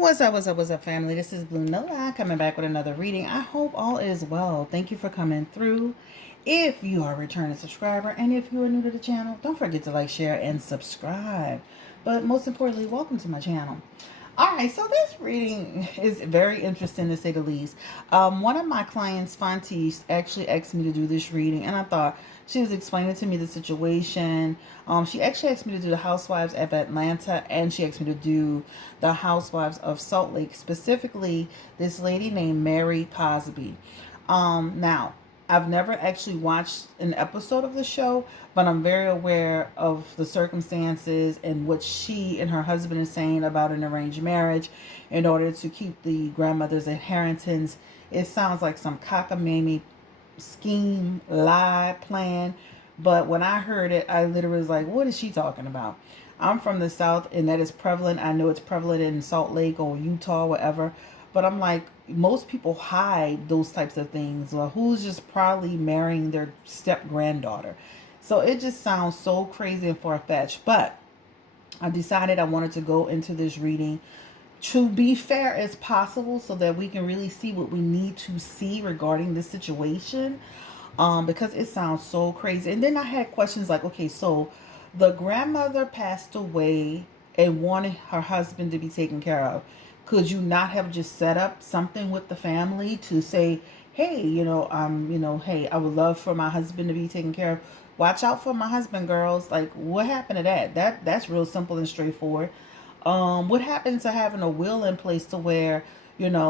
What's up, family? This is Blue Nola coming back with another reading. I hope all is well. Thank you for coming through. If you are a returning subscriber and if you are new to the channel, don't forget to like, share, and subscribe. But most importantly, welcome to my channel. All right, so this reading is very interesting to say the least. One of my clients, Fonte, actually asked me to do this reading, and I thought she was explaining to me the situation. She actually asked me to do the Housewives of Atlanta, and she asked me to do the Housewives of Salt Lake, specifically this lady named Mary Cosby. Now, I've never actually watched an episode of the show, but I'm very aware of the circumstances and what she and her husband is saying about an arranged marriage in order to keep the grandmother's inheritance. It sounds like some cockamamie scheme, lie, plan. But when I heard it, I literally was like, what is she talking about? I'm from the South, and that is prevalent. I know it's prevalent in Salt Lake or Utah, whatever. But I'm like, most people hide those types of things. Or who's just probably marrying their step granddaughter? So it just sounds so crazy and far fetched. But I decided I wanted to go into this reading to be fair as possible so that we can really see what we need to see regarding this situation, because it sounds so crazy. And then I had questions like, okay, so the grandmother passed away and wanted her husband to be taken care of. Could you not have just set up something with the family to say, hey, hey, I would love for my husband to be taken care of. Watch out for my husband, girls. Like, what happened to that? That's real simple and straightforward. What happens to having a will in place to where there's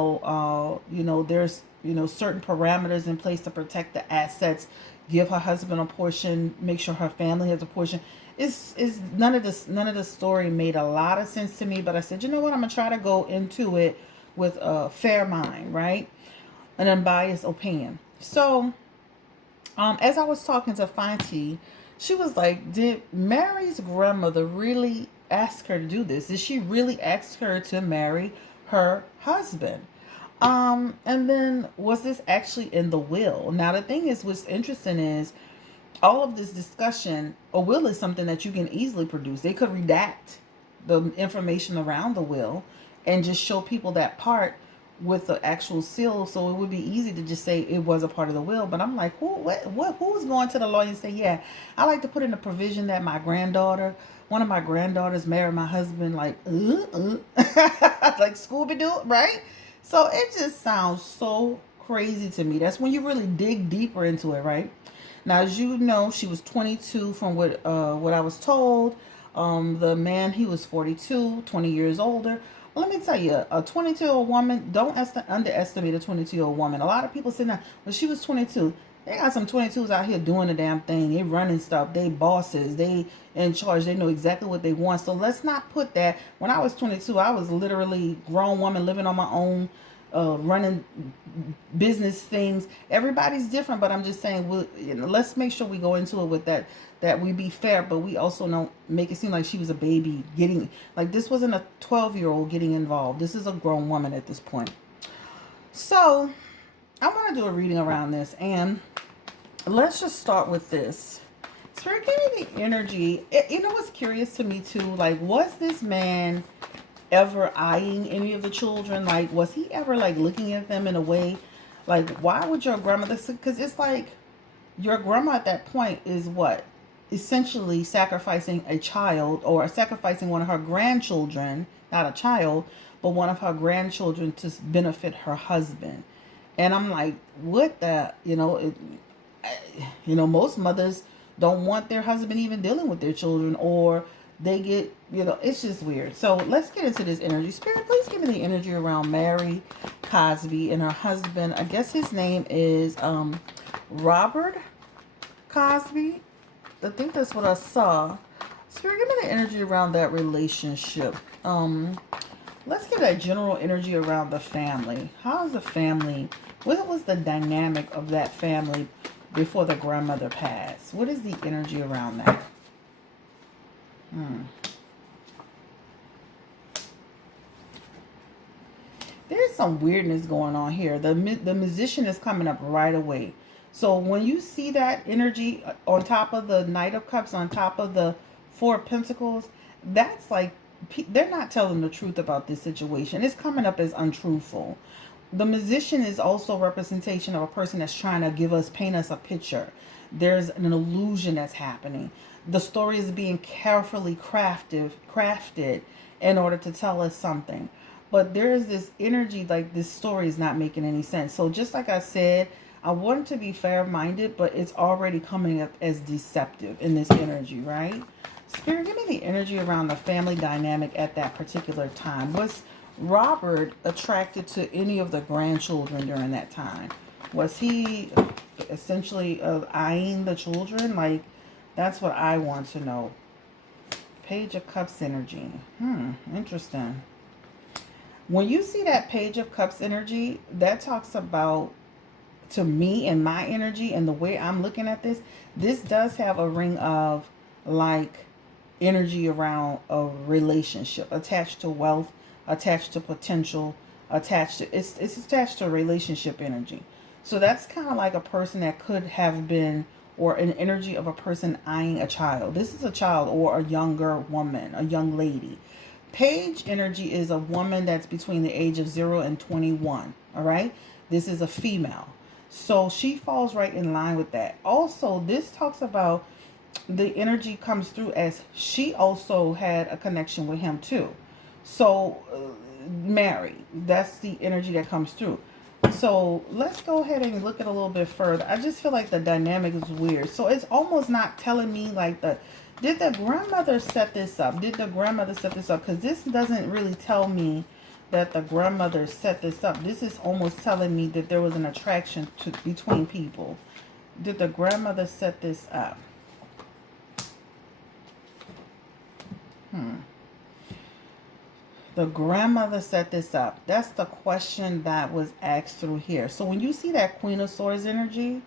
certain parameters in place to protect the assets, give her husband a portion, make sure her family has a portion. Is none of the story made a lot of sense to me, but I said, you know what, I'm gonna try to go into it with a fair mind, right? An unbiased opinion. So as I was talking to Fonte, she was like, did Mary's grandmother really ask her to do this? Did she really ask her to marry her husband? And then was this actually in the will? Now, the thing is, what's interesting is all of this discussion, a will is something that you can easily produce. They could redact the information around the will and just show people that part with the actual seal, so it would be easy to just say it was a part of the will. But I'm like, who's going to the lawyer and say, yeah, I like to put in a provision that one of my granddaughters married my husband, like like Scooby-Doo, right? So it just sounds so crazy to me. That's when you really dig deeper into it, right? Now, as you know, she was 22 from what I was told. The man, he was 42, 20 years older. Well, let me tell you, a 22-year-old woman, don't underestimate a 22-year-old woman. A lot of people say now, when she was 22, they got some 22s out here doing the damn thing. They running stuff. They bosses. They in charge. They know exactly what they want. So let's not put that. When I was 22, I was literally grown woman living on my own, running business things. Everybody's different, but I'm just saying, let's make sure we go into it with that we be fair, but we also don't make it seem like she was a baby getting, like, this wasn't a 12-year-old getting involved. This is a grown woman at this point. So I want to do a reading around this, and let's just start with this. Spirit, give me the energy. You know what's curious to me too? Like, was this man ever eyeing any of the children? Like, was he ever like looking at them in a way? Like, why would your grandmother? Because it's like your grandma at that point is what? Essentially sacrificing a child, or sacrificing one of her grandchildren, not a child, but one of her grandchildren to benefit her husband. And I'm like, what the, most mothers don't want their husband even dealing with their children, or they get, it's just weird. So let's get into this energy. Spirit, please give me the energy around Mary Cosby and her husband. I guess his name is Robert Cosby. I think that's what I saw. Spirit, give me the energy around that relationship. Let's get that general energy around the family. How is the family? What was the dynamic of that family before the grandmother passed? What is the energy around that? There's some weirdness going on here. The musician is coming up right away. So when you see that energy on top of the Knight of Cups, on top of the Four of Pentacles, that's like they're not telling the truth about this situation. It's coming up as untruthful. The musician is also a representation of a person that's trying to paint us a picture. There's an illusion that's happening. The story is being carefully crafted in order to tell us something. But there is this energy, like this story is not making any sense. So just like I said, I want to be fair minded, but it's already coming up as deceptive in this energy, right? Spirit, give me the energy around the family dynamic at that particular time. Was Robert attracted to any of the grandchildren during that time? Was he essentially eyeing the children? Like, that's what I want to know. Page of Cups energy. Interesting. When you see that Page of Cups energy, that talks about, to me and my energy and the way I'm looking at this does have a ring of like energy around a relationship attached to wealth, attached to potential, attached to it's attached to relationship energy. So that's kind of like a person that could have been, or an energy of a person eyeing a child. This is a child or a younger woman, a young lady. Page energy is a woman that's between the age of 0 and 21. All right. This is a female. So she falls right in line with that. Also, this talks about the energy comes through as she also had a connection with him too. So, married. That's the energy that comes through. So let's go ahead and look at a little bit further. I just feel like the dynamic is weird. So it's almost not telling me like did the grandmother set this up? Did the grandmother set this up? Because this doesn't really tell me that the grandmother set this up. This is almost telling me that there was an attraction between people. Did the grandmother set this up? The grandmother set this up. That's the question that was asked through here. So when you see that Queen of Swords energy,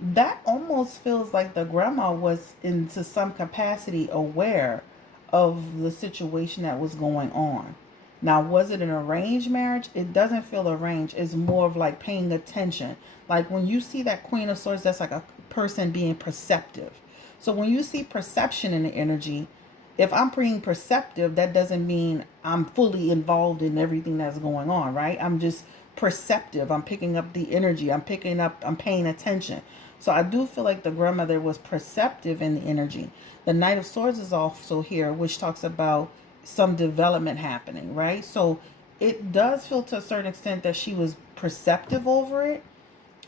that almost feels like the grandma was into some capacity aware of the situation that was going on. Now, was it an arranged marriage? It doesn't feel arranged. It's more of like paying attention. Like when you see that Queen of Swords, that's like a person being perceptive. So when you see perception in the energy, if I'm being perceptive, that doesn't mean I'm fully involved in everything that's going on, right? I'm just perceptive. I'm picking up the energy. I'm paying attention. So I do feel like the grandmother was perceptive in the energy. The Knight of Swords is also here, which talks about some development happening, right? So it does feel to a certain extent that she was perceptive over it.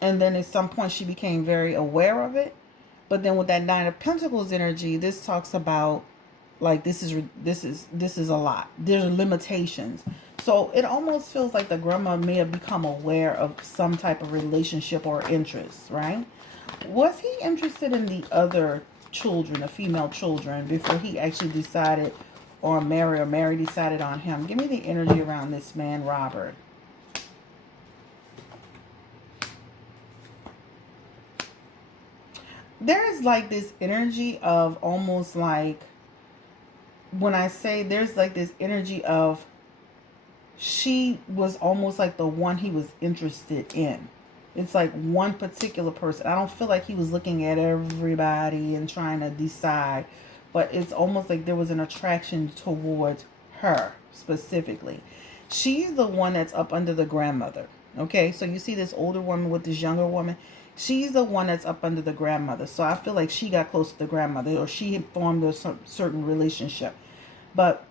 And then at some point she became very aware of it. But then with that Nine of Pentacles energy, this talks about like this is a lot. There's limitations. So it almost feels like the grandma may have become aware of some type of relationship or interest, right? Was he interested in the other children, the female children, before he actually decided on Mary, or Mary decided on him? Give me the energy around this man, Robert. There is like this energy of almost like, when I say there's like this energy of she was almost like the one he was interested in. It's like one particular person. I don't feel like he was looking at everybody and trying to decide, but it's almost like there was an attraction towards her specifically. She's the one that's up under the grandmother. Okay, so you see this older woman with this younger woman. She's the one that's up under the grandmother. So I feel like she got close to the grandmother, or she had formed a certain relationship. But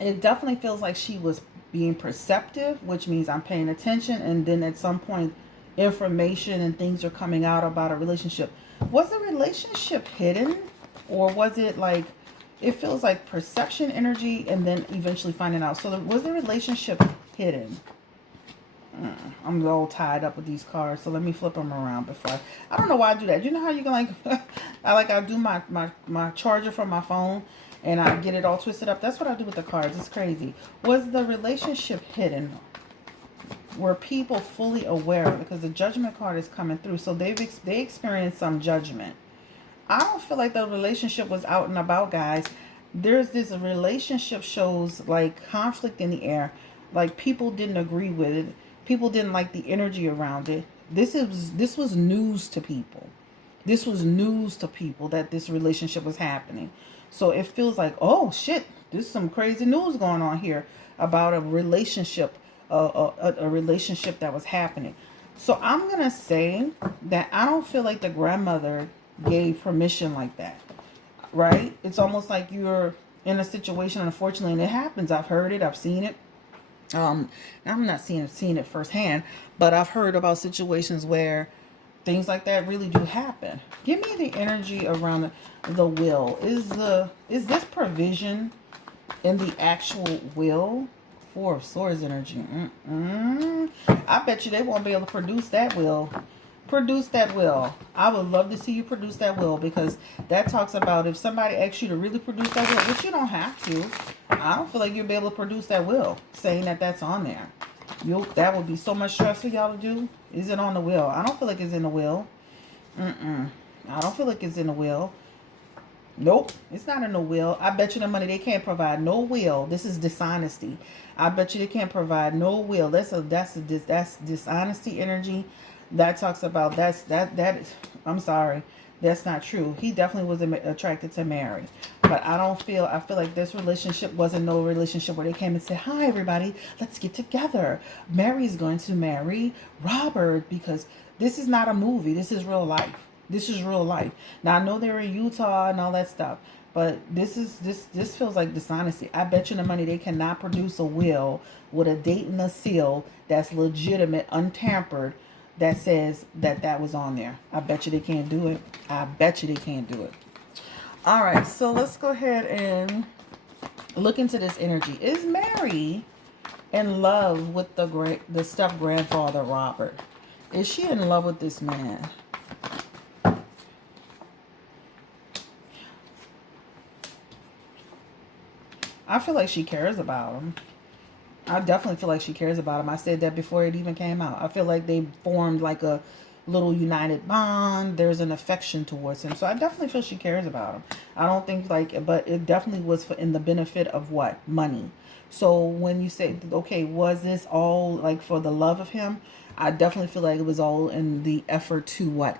it definitely feels like she was being perceptive, which means I'm paying attention. And then at some point, information and things are coming out about a relationship. Was the relationship hidden? Or was it like, it feels like perception energy and then eventually finding out. So was the relationship hidden? I'm all tied up with these cards, so let me flip them around before I don't know why I do that. You know how you can like I do my charger from my phone and I get it all twisted up. That's what I do with the cards. It's crazy. Was the relationship hidden? Were people fully aware of it? Because the Judgment card is coming through, so they experienced some judgment. I don't feel like the relationship was out and about, guys. There's this relationship shows like conflict in the air. Like people didn't agree with it. People didn't like the energy around it. This was news to people. This was news to people that this relationship was happening. So it feels like, oh shit, there's some crazy news going on here about a relationship, a relationship that was happening. So I'm gonna say that I don't feel like the grandmother gave permission like that, right? It's almost like you're in a situation, unfortunately, and it happens. I've heard it, I've seen it. Um, I'm not seeing it firsthand, but I've heard about situations where things like that really do happen. Give me the energy around the will. Is this provision in the actual will? Four of Swords energy. I bet you they won't be able to produce that will. Produce that will. I would love to see you produce that will, because that talks about if somebody asks you to really produce that will, which you don't have to. I don't feel like you'll be able to produce that will, saying that that's on there. That would be so much stress for y'all to do. Is it on the will? I don't feel like it's in the will. I don't feel like it's in the will. Nope, it's not in the will. I bet you the money they can't provide no will. This is dishonesty. I bet you they can't provide no will. That's dishonesty energy. That talks about that is. I'm sorry, that's not true. He definitely was attracted to Mary, but I feel like this relationship wasn't no relationship where they came and said, "Hi, everybody, let's get together. Mary's going to marry Robert," because this is not a movie. This is real life. This is real life. Now I know they're in Utah and all that stuff, but this feels like dishonesty. I bet you the money they cannot produce a will with a date and a seal that's legitimate, untampered, that says that that was on there. I bet you they can't do it. I bet you they can't do it. All right, so let's go ahead and look into this energy. Is Mary in love with the step grandfather Robert? Is she in love with this man? I feel like she cares about him. I definitely feel like she cares about him. I said that before it even came out. I feel like they formed like a little united bond. There's an affection towards him. So I definitely feel she cares about him. I don't think like, but it definitely was for in the benefit of what? Money. So when you say, okay, was this all like for the love of him? I definitely feel like it was all in the effort to what?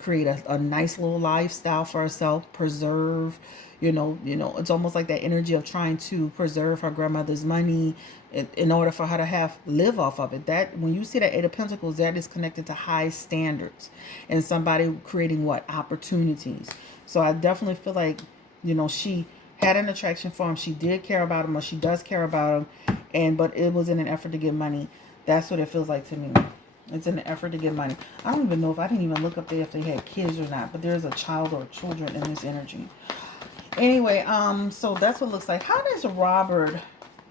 Create a nice little lifestyle for herself, preserve, it's almost like that energy of trying to preserve her grandmother's money in order for her to have live off of it. That when you see that Eight of Pentacles, that is connected to high standards and somebody creating what? Opportunities. So I definitely feel like, she had an attraction for him. She did care about him, or she does care about him, but it was in an effort to get money. That's what it feels like to me. It's in an effort to get money. I don't even know if I didn't even look up there if they had kids or not, but there's a child or children in this energy. Anyway, so that's what it looks like. How does Robert,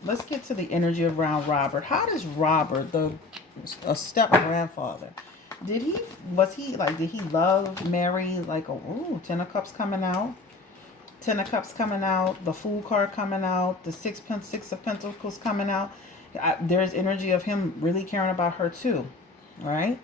let's get to the energy around Robert. How does Robert, a step grandfather, did he love Mary? Like, Ten of Cups coming out. Ten of Cups coming out. The Fool card coming out. The Six of Pentacles coming out. There's energy of him really caring about her too, right?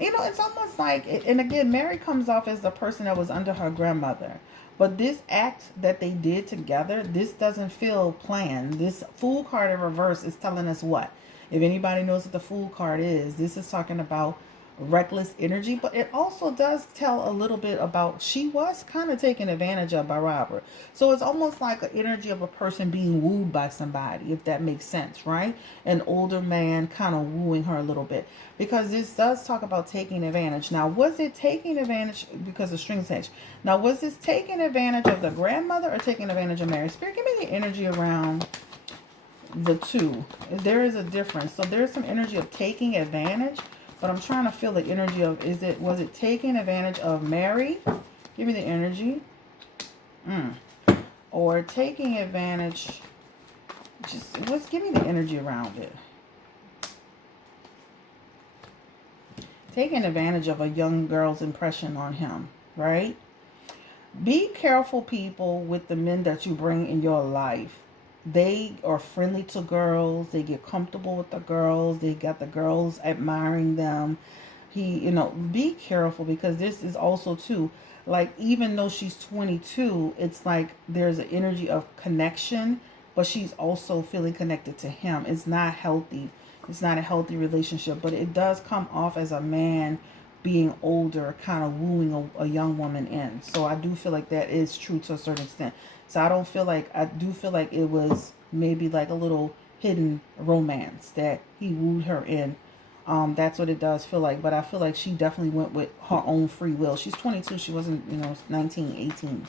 It's almost like, and again, Mary comes off as the person that was under her grandmother. But this act that they did together, this doesn't feel planned. This Fool card in reverse is telling us what? If anybody knows what the Fool card is, this is talking about reckless energy, but it also does tell a little bit about she was kind of taken advantage of by Robert. So it's almost like an energy of a person being wooed by somebody, if that makes sense, right? An older man kind of wooing her a little bit, because this does talk about taking advantage. Now, was it taking advantage because the strings hedge? Now, was this taking advantage of the grandmother or taking advantage of Mary? Spirit, give me the energy around the two. There is a difference. So there's some energy of taking advantage, but I'm trying to feel the energy of, was it taking advantage of Mary? Give me the energy. Or taking advantage, give me the energy around it. Taking advantage of a young girl's impression on him, right? Be careful, people, with the men that you bring in your life. They are friendly to girls. They get comfortable with the girls. They got the girls admiring them. Be careful, because this is also too, like, even though she's 22, it's like there's an energy of connection, but she's also feeling connected to him. It's not healthy. It's not a healthy relationship, but it does come off as a man being older, kind of wooing a young woman in. So I do feel like that is true to a certain extent. So I do feel like it was maybe like a little hidden romance that he wooed her in. That's what it does feel like. But I feel like she definitely went with her own free will. She's 22. She wasn't, 19, 18.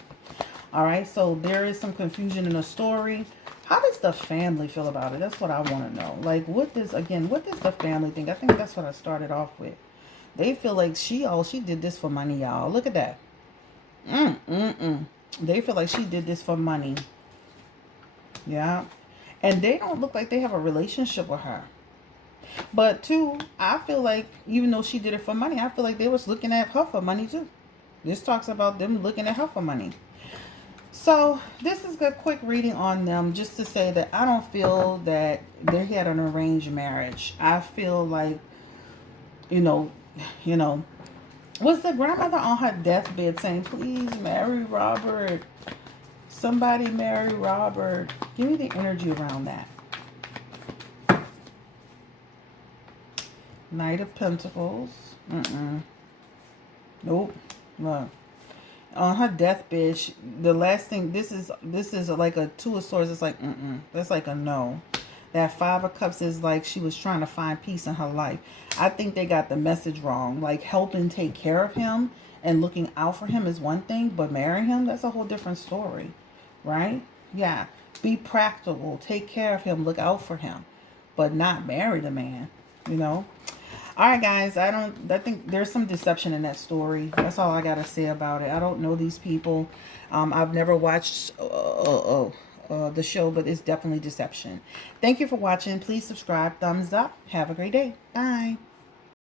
All right. So there is some confusion in the story. How does the family feel about it? That's what I want to know. Like, what does the family think? I think that's what I started off with. They feel like she did this for money, y'all. Look at that. They feel like she did this for money. Yeah. And they don't look like they have a relationship with her. But two, I feel like even though she did it for money, I feel like they was looking at her for money too. This talks about them looking at her for money. So this is a quick reading on them, just to say that I don't feel that they had an arranged marriage. I feel like, you know, you know, was the grandmother on her deathbed saying, "Please marry Robert. Somebody marry Robert." Give me the energy around that. Knight of Pentacles. Nope. No. On her deathbed, the last thing, this is like a Two of Swords. It's like that's like a no. That Five of Cups is like she was trying to find peace in her life. I think they got the message wrong. Like, helping take care of him and looking out for him is one thing, but marrying him, that's a whole different story, right? Yeah, be practical, take care of him, look out for him, but not marry the man, you know. All right, guys, I think there's some deception in that story. That's all I got to say about it. I don't know these people. I've never watched the show, but it's definitely deception. Thank you for watching. Please subscribe, thumbs up. Have a great day. Bye.